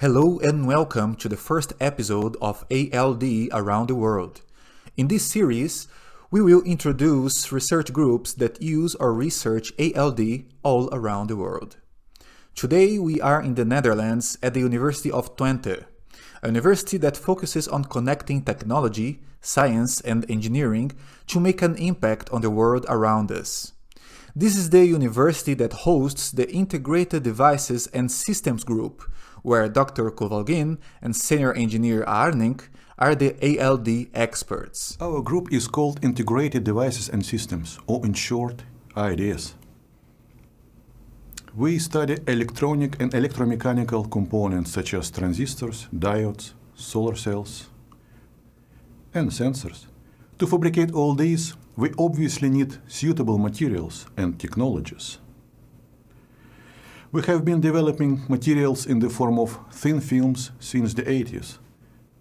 Hello and welcome to the first episode of ALD Around the World. In this series, we will introduce research groups that use or research ALD all around the world. Today we are in the Netherlands at the University of Twente, a university that focuses on connecting technology, science and engineering to make an impact on the world around us. This is the university that hosts the Integrated Devices and Systems Group, where Dr. Kovalgin and Senior Engineer Aarnink are the ALD experts. Our group is called Integrated Devices and Systems, or in short, IDS. We study electronic and electromechanical components such as transistors, diodes, solar cells, and sensors. To fabricate all these, we obviously need suitable materials and technologies. We have been developing materials in the form of thin films since the 80s.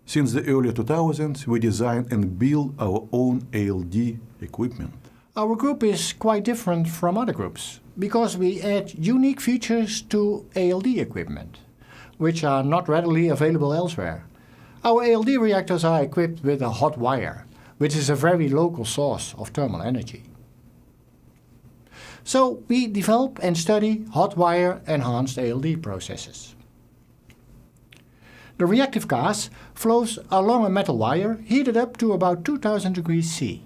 Since the early 2000s, we design and build our own ALD equipment. Our group is quite different from other groups because we add unique features to ALD equipment, which are not readily available elsewhere. Our ALD reactors are equipped with a hot wire, which is a very local source of thermal energy. So we develop and study hot wire enhanced ALD processes. The reactive gas flows along a metal wire heated up to about 2000 degrees C.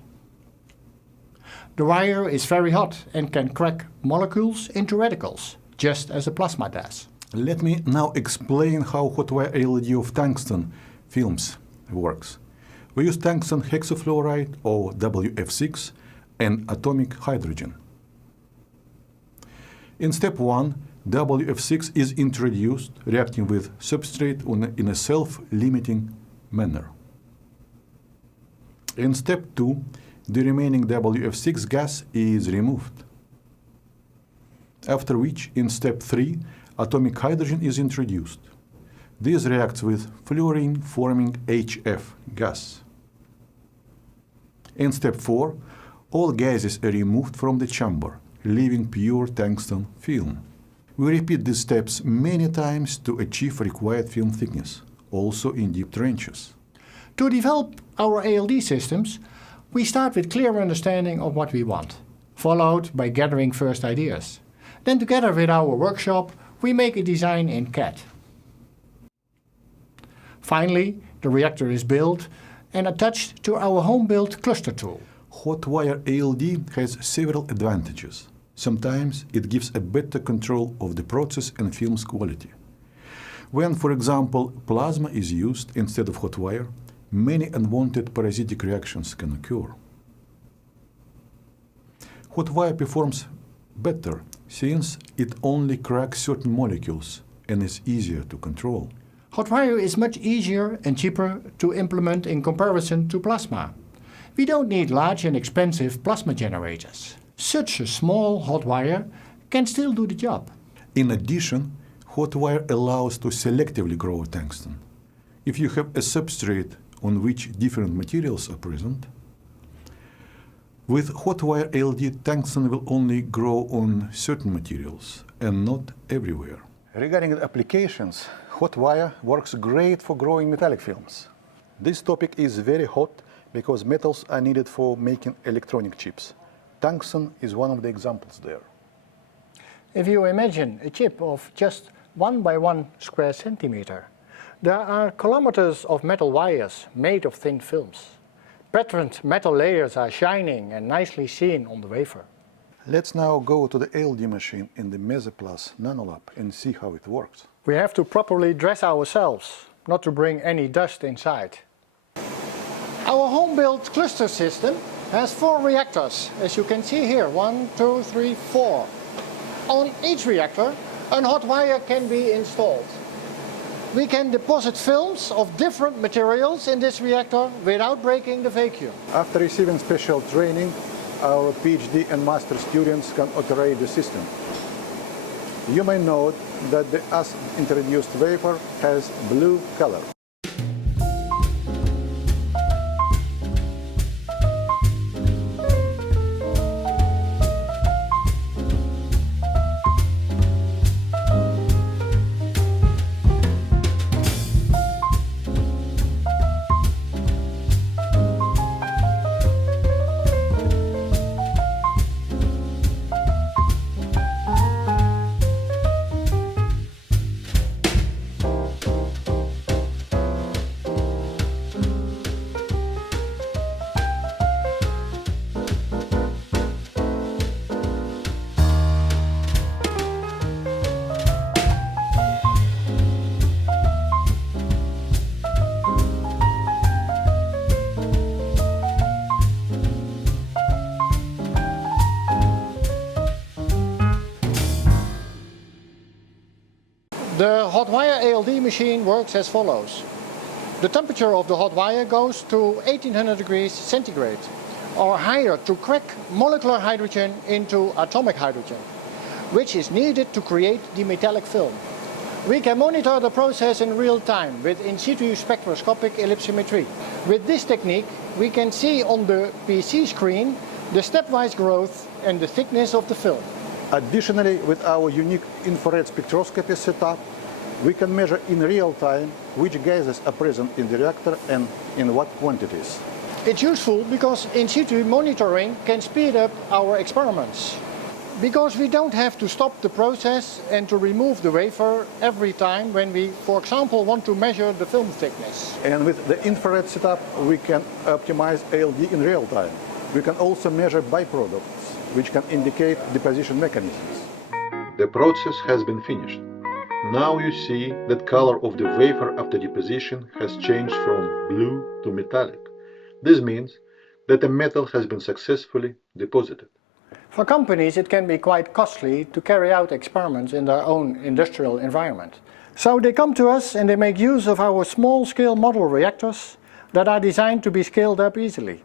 The wire is very hot and can crack molecules into radicals, just as a plasma does. Let me now explain how hot wire ALD of tungsten films works. We use tungsten hexafluoride, or WF6, and atomic hydrogen. In step 1, WF6 is introduced, reacting with substrate in a self-limiting manner. In step 2, the remaining WF6 gas is removed. After which, in step 3, atomic hydrogen is introduced. This reacts with fluorine, forming HF gas. In step 4, all gases are removed from the chamber, leaving pure tungsten film. We repeat these steps many times to achieve required film thickness, also in deep trenches. To develop our ALD systems, we start with clear understanding of what we want, followed by gathering first ideas. Then together with our workshop, we make a design in CAD. Finally, the reactor is built and attached to our home-built cluster tool. Hot wire ALD has several advantages. Sometimes it gives a better control of the process and film's quality. When, for example, plasma is used instead of hot wire, many unwanted parasitic reactions can occur. Hot wire performs better since it only cracks certain molecules and is easier to control. Hot wire is much easier and cheaper to implement in comparison to plasma. We don't need large and expensive plasma generators. Such a small hot wire can still do the job. In addition, hot wire allows to selectively grow tungsten. If you have a substrate on which different materials are present, with hot wire ALD, tungsten will only grow on certain materials and not everywhere. Regarding the applications, hot wire works great for growing metallic films. This topic is very hot because metals are needed for making electronic chips. Tungsten is one of the examples there. If you imagine a chip of just 1 by 1 square centimeter, there are kilometers of metal wires made of thin films. Patterned metal layers are shining and nicely seen on the wafer. Let's now go to the ALD machine in the Mesoplus Nanolab and see how it works. We have to properly dress ourselves, not to bring any dust inside. Our home-built cluster system has 4 reactors, as you can see here, 1, 2, 3, 4. On each reactor, a hot wire can be installed. We can deposit films of different materials in this reactor without breaking the vacuum. After receiving special training, our PhD and master students can operate the system. You may note that the as introduced wafer has blue color. The hot wire ALD machine works as follows. The temperature of the hot wire goes to 1800 degrees centigrade or higher to crack molecular hydrogen into atomic hydrogen, which is needed to create the metallic film. We can monitor the process in real time with in situ spectroscopic ellipsometry. With this technique, we can see on the PC screen the stepwise growth and the thickness of the film. Additionally, with our unique infrared spectroscopy setup, we can measure in real time which gases are present in the reactor and in what quantities. It's useful because in situ monitoring can speed up our experiments. Because we don't have to stop the process and to remove the wafer every time when we, for example, want to measure the film thickness. And with the infrared setup, we can optimize ALD in real time. We can also measure byproducts, which can indicate deposition mechanisms. The process has been finished. Now you see that color of the wafer after deposition has changed from blue to metallic. This means that a metal has been successfully deposited. For companies, it can be quite costly to carry out experiments in their own industrial environment. So they come to us and they make use of our small-scale model reactors that are designed to be scaled up easily.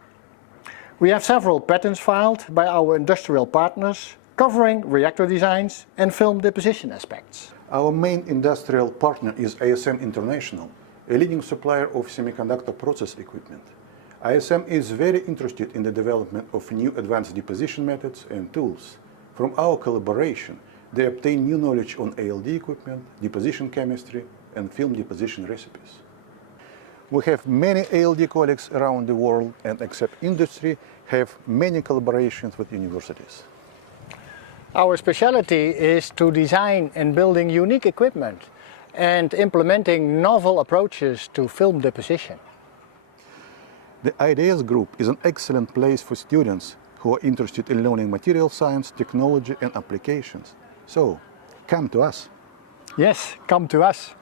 We have several patents filed by our industrial partners covering reactor designs and film deposition aspects. Our main industrial partner is ASM International, a leading supplier of semiconductor process equipment. ASM is very interested in the development of new advanced deposition methods and tools. From our collaboration, they obtain new knowledge on ALD equipment, deposition chemistry, and film deposition recipes. We have many ALD colleagues around the world, and except industry, have many collaborations with universities. Our specialty is to design and building unique equipment and implementing novel approaches to film deposition. The IDS group is an excellent place for students who are interested in learning material science, technology, and applications. So, come to us. Yes, come to us.